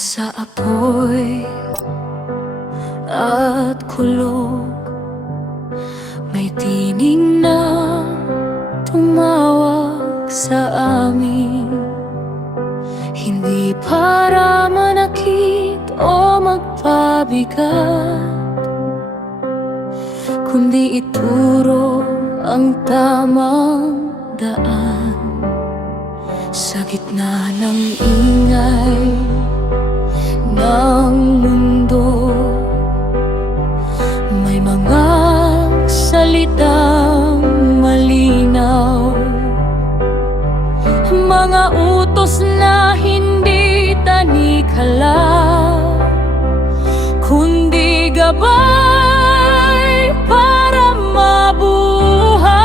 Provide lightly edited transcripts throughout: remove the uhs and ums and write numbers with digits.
Sa apoy at kulog, may tining na tumawag sa amin. Hindi para manakit o magpabigat, kundi ituro ang tamang daan. Sa gitna ng ingay ng mundo, may mga salitang malinaw, mga utos na hindi tanikala, kundi gabay para mabuhay.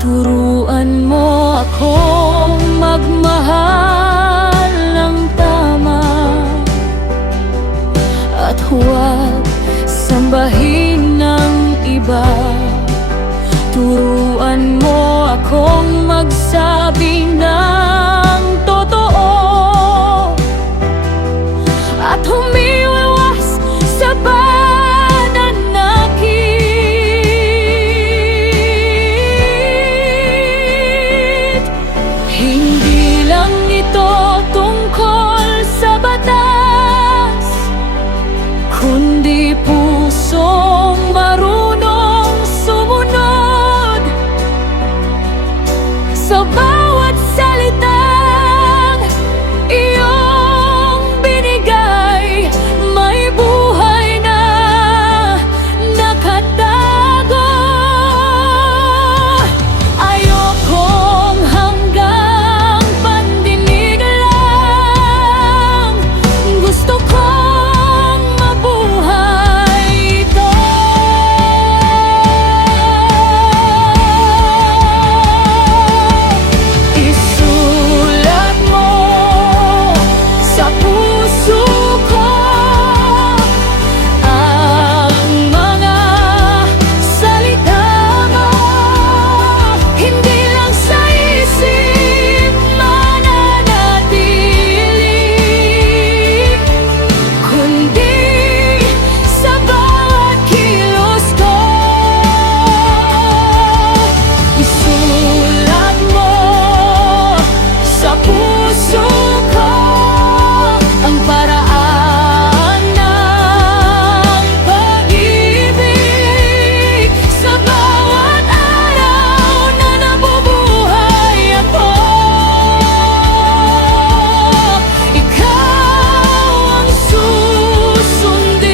Turuan mo akong magmahal ng tama, at huwag sambahin ng iba. Turuan mo akong magsabi ng totoo, at humiwas sa pananakit. Hindi lang ito tungkol sa batas, kundi pusong marunong sumunod sa bawat salitang iyong binigay. May buhay na nakatago. Ayokong hanggang pandinig lang, gusto kong mabuhay ito. Isulat mo sa puso ko ang mga salita mo. Hindi lang sa isip mananatili, kundi sa bawat kilos ko. Isulat mo sa puso ko ang paraan ng pag-ibig. Sa bawat araw na nabubuhay ako, ikaw ang susundin.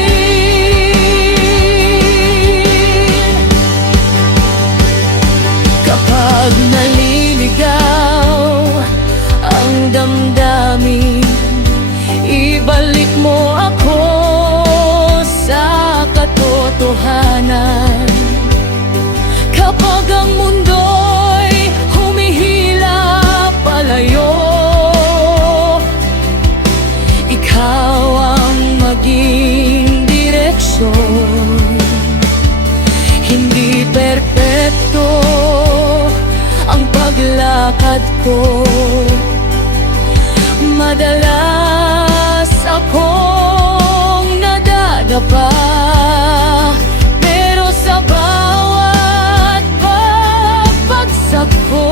Kapag naliligaw ang damdamin, ibalik mo ako sa katotohanan. Kapag ang mundo'y humihila palayo, ikaw ang maging direksyon. Hindi perpekto ang paglakad ko, madalas akong nadadapa, pero sa bawat pagbagsak ko,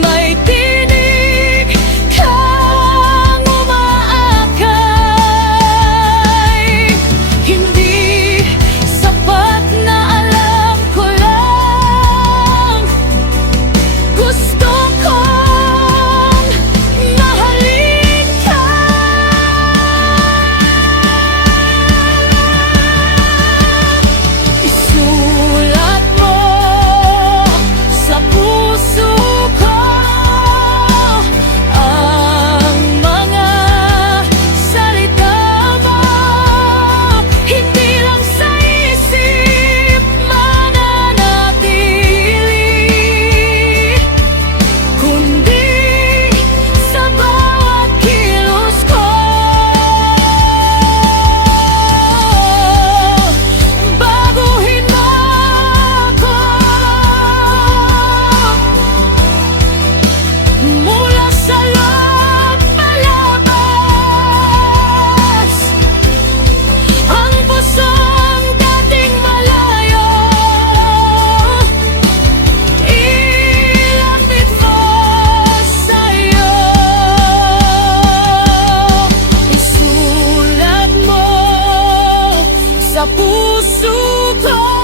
may tinig kang umaakay. Hindi sapat na alam ko lang, gusto kong mahal puso ko.